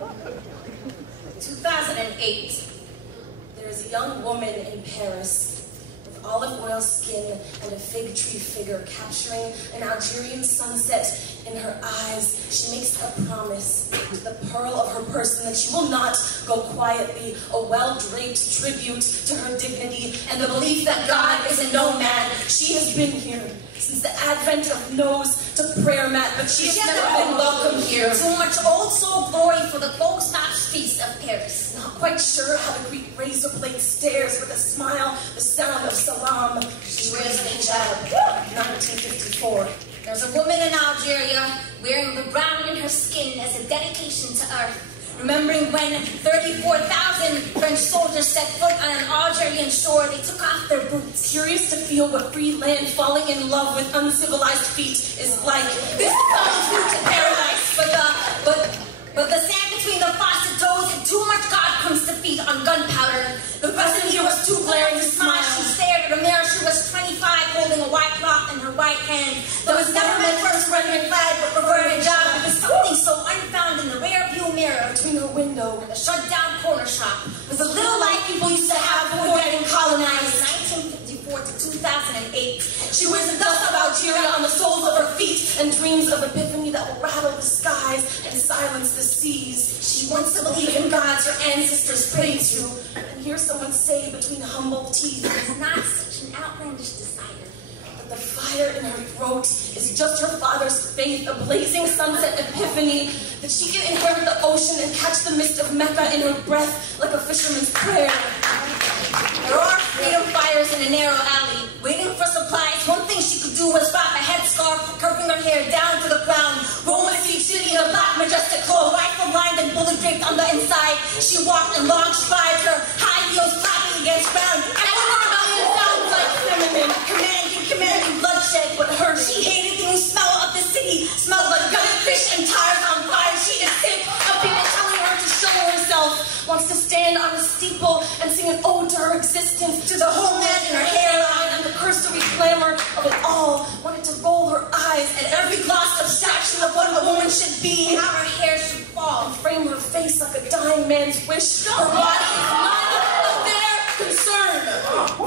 2008. There is a young woman in Paris with olive oil skin and a fig tree figure capturing an Algerian sunset in her eyes. She makes a promise to the pearl of her person that she will not go quietly, a well-draped tribute to her dignity and the belief that God is a nomad. She has been here since the advent of nose to prayer mat, but she has never been welcome here. Too much old soul glory for the Cloak feast of Paris. Not quite sure how to greet razor blade stares with a smile, the sound of salam. She wears a hijab, 1954. There's a woman in Algeria wearing the brown in her skin as a dedication to earth. Remembering when 34,000 French soldiers set foot on an Algerian shore, they took off their boots. Curious to feel what free land falling in love with uncivilized feet is like. This is someone's route to paradise, but the sand between the faucet toes had too much God comes to feed on gunpowder. The person here was too glaring to smile. She stared at a mirror. She was 25, holding a white cloth in her white hand. That was never meant for a surrendering flag, but for her hijab. There was something so unfound in the rear view mirror between her window and a shut down corner shop with a little life people used to have before getting colonized. 1954 to 2008. She wears the dust of Algeria on the soles of her feet and dreams of epiphany that will rattle the skies and silence the seas. She wants to believe in gods her ancestors prayed to, and hear someone say between humble teeth, "It's not such an outlandish desire." The fire in her throat is just her father's faith, a blazing sunset epiphany, that she can inherit the ocean and catch the mist of Mecca in her breath like a fisherman's prayer. There are freedom fires in a narrow alley, waiting for supplies. One thing she could do was wrap a headscarf, curving her hair down to the ground. Roman feet sitting in a black majestic cloak, rifle lined and bullet draped on the inside. She walked in long strides, her high heels clapping against ground. And her rebellion sounds like feminine, commanding bloodshed. But her, she hated the new smell of the city, smelled like gutted fish and tires on fire. She is sick of people telling her to show herself. Wants to stand on a steeple and sing an ode to her existence, to the homeland in her hairline and the cursory clamor of it all. Wanted to roll her eyes at every glossed abstraction of what a woman should be, how her hair should fall, and frame her face like a dying man's wish. Her body is none of their concern.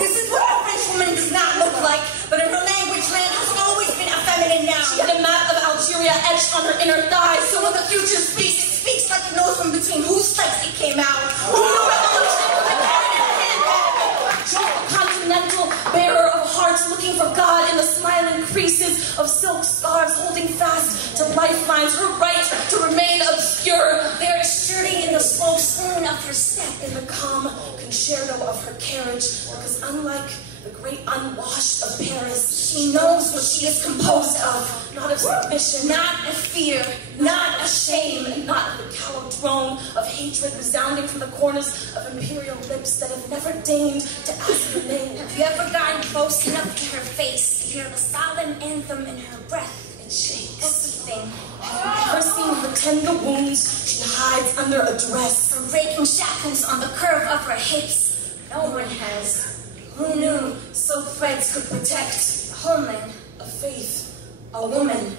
This is what a French woman does not look like, but in her language, land has always been a feminine noun. She had a map of Algeria etched on her inner thighs, so when the future speaks, it speaks like it knows from between whose legs it came out. Who knew revolution was a carrot in her handbag? A continental bearer of hearts looking for God in the smiling creases of silk scarves holding fast to lifelines, her right to remain obscure. There is surety in the slow swoon of her step, in the calm concerto of her carriage, because unlike the great unwashed of Paris, she knows what she is composed of. Not of submission, not of fear, not of shame, and not of the callow drone of hatred resounding from the corners of imperial lips that have never deigned to ask her name. Have you ever gotten close enough to her face to hear the solemn anthem in her breath? It shakes. What's the thing? Have you ever seen her tend the wounds she hides under a dress? From breaking shackles on the curve of her hips? No one has. Who knew silk threads could protect a homeland, a faith, a woman?